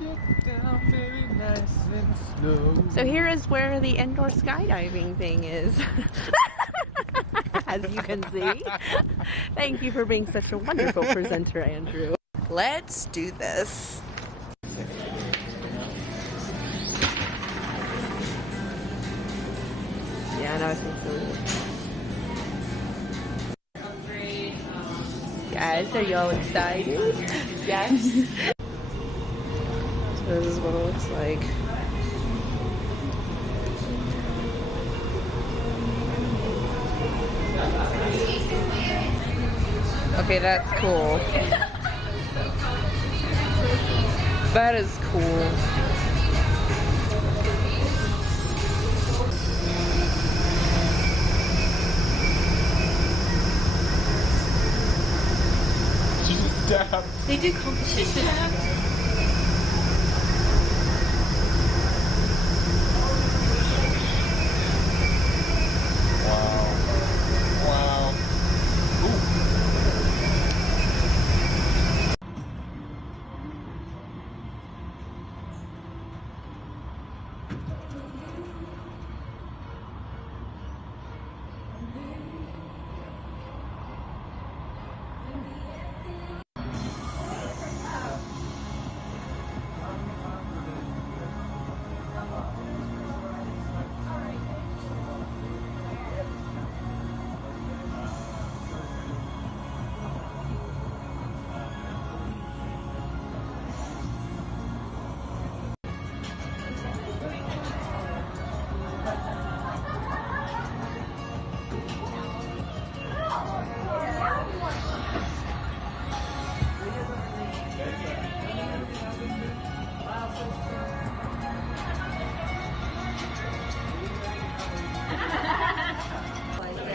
Get down very nice and slow. So here is where the indoor skydiving thing is. As you can see. Thank you for being such a wonderful presenter, Andrew. Let's do this. Yeah, I know, I think so. Guys, are y'all excited? Yes. So this is what it looks like. Okay, that's cool. That is cool. They do competition.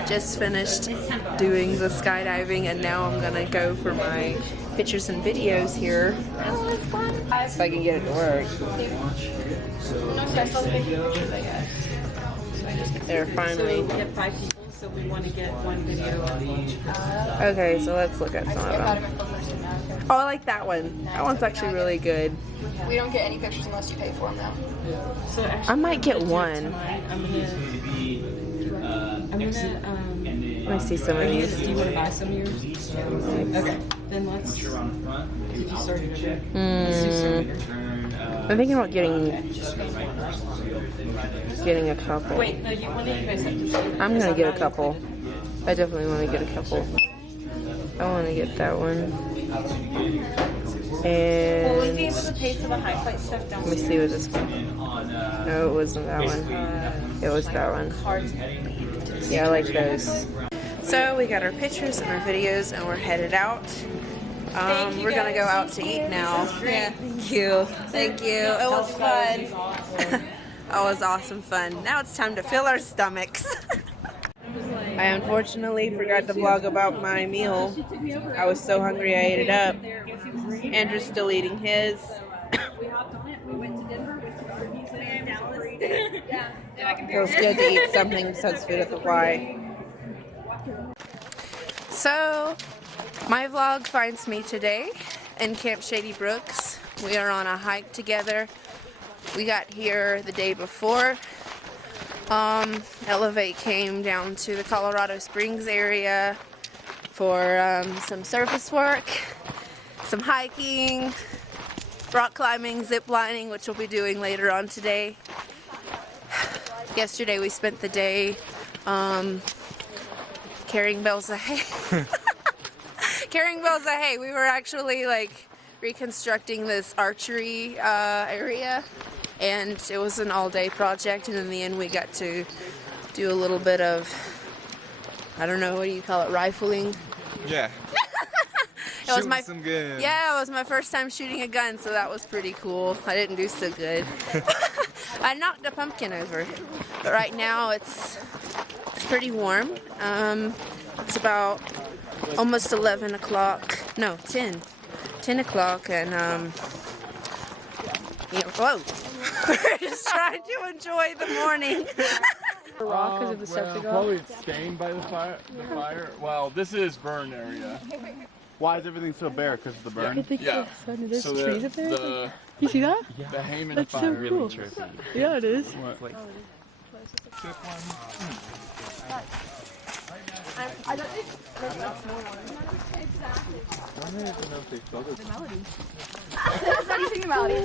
Just finished doing the skydiving and now I'm gonna go for my pictures and videos here. Oh, it's fun. If I can get it to work. There, finally. We have 5 people, so we want to get one video of each. Okay, so let's look at some of them. Oh, I like that one. That one's actually really good. We don't get any pictures unless you pay for them, though. So actually, I might get one. I'm gonna Let me see some of these. do you want to buy some of yours? Okay, then let's. Did you start your check? Let's do some of yours. I'm thinking about getting a couple. Wait, no, one of you guys have to say that. I'm gonna get a couple. I definitely want to get a couple. I want to get that one. And Will we be able to pay for the high flight stuff let me downstairs? see what this one. No, it wasn't that one. It was that one. Yeah, I like those. So we got our pictures and our videos, and we're headed out. We're gonna go out to eat now. Yeah, thank you. Thank you. It was fun. That was awesome fun. Now it's time to fill our stomachs. I unfortunately forgot to vlog about my meal. I was so hungry I ate it up. Andrew's still eating his. Feels good to eat something besides food at the Y. So, my vlog finds me today in Camp Shady Brooks. We are on a hike together. We got here the day before. Elevate came down to the Colorado Springs area for some surface work, some hiking, rock climbing, zip lining, which we'll be doing later on today. Yesterday we spent the day carrying bales of hay. Carrying bales of hay. We were actually like reconstructing this archery area, and it was an all-day project, and in the end we got to do a little bit of, I don't know, what do you call it, rifling? Yeah. It was my some good. Yeah, it was my first time shooting a gun, so that was pretty cool. I didn't do so good. I knocked a pumpkin over, but right now it's pretty warm. It's about almost 11 o'clock. No, 10 o'clock, and you know, whoa. We're just trying to enjoy the morning. Rock because of the septic. Probably it's stained by the fire. Well, this is burn area. Why is everything so bare? Because of the burn? Yeah. There's So trees up there. the You see that? the Hayman That's so fire. cool. Yeah, it is. What? I don't think there's much more on it. I don't even know if they spelled it. That's not using the melody.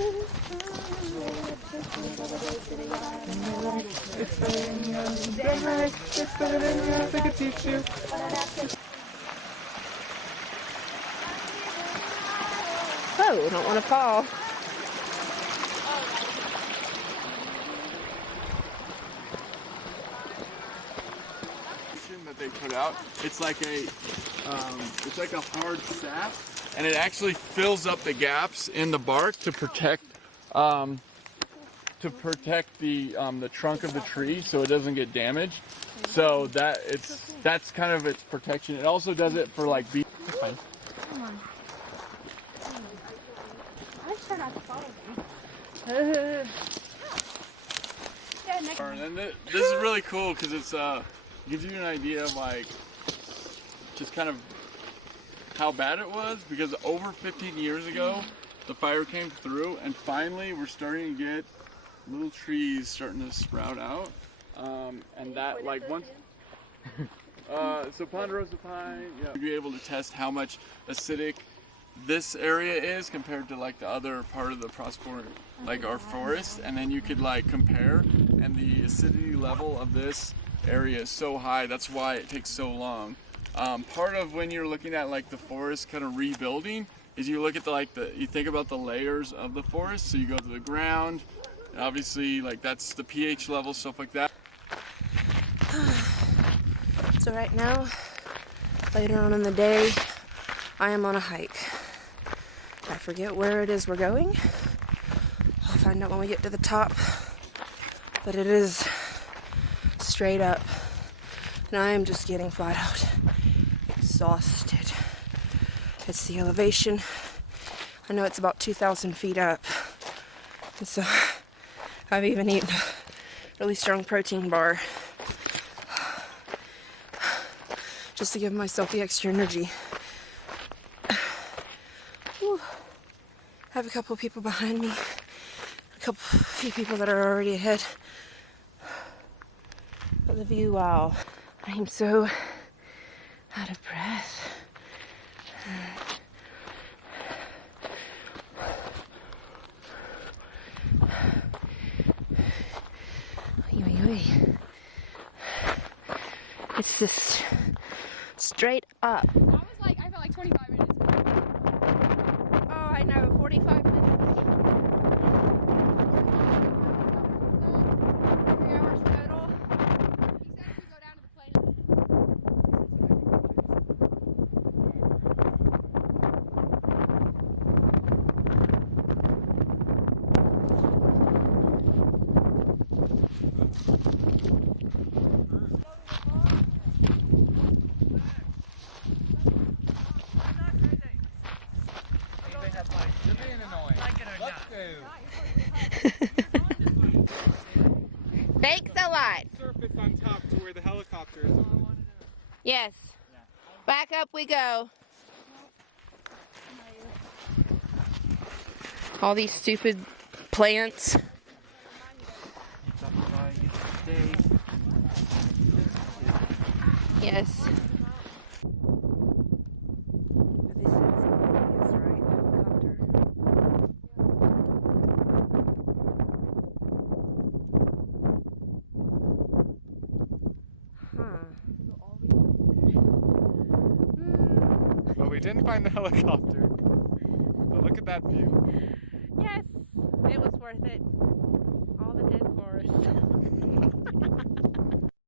I could teach you. Oh, don't want to fall. That they put out, it's like a hard sap, and it actually fills up the gaps in the bark to protect the trunk of the tree so it doesn't get damaged. So that's kind of its protection. It also does it for like bees. Come on. I try not to follow them. And then this is really cool because it's gives you an idea of like just kind of how bad it was, because over 15 years ago the fire came through and finally we're starting to get little trees starting to sprout out, and that like once so ponderosa pine, yeah, you'll be able to test how much acidic this area is compared to like the other part of the Prospero, like our forest, and then you could like compare, and the acidity level of this area is so high. That's why it takes so long. Part of when you're looking at like the forest kind of rebuilding is you look at you think about the layers of the forest. So you go to the ground, and obviously like that's the pH level, stuff like that. So right now, later on in the day, I am on a hike. I forget where it is we're going. I'll find out when we get to the top. But it is straight up, and I am just getting flat out exhausted. It's the elevation. I know it's about 2,000 feet up, and so I've even eaten a really strong protein bar just to give myself the extra energy. Whew. I have a couple of people behind me, a few people that are already ahead. But the view, wow. I am so out of breath. It's just straight up. That was like, I felt like 25 minutes. Oh, I know, 45 minutes. 3 hours total. He said if we go down to the plane. Thanks a lot. Surface on top to where the helicopter is on. Yes. Back up we go. All these stupid plants. Yes. But we didn't find the helicopter. But look at that view. Yes, it was worth it.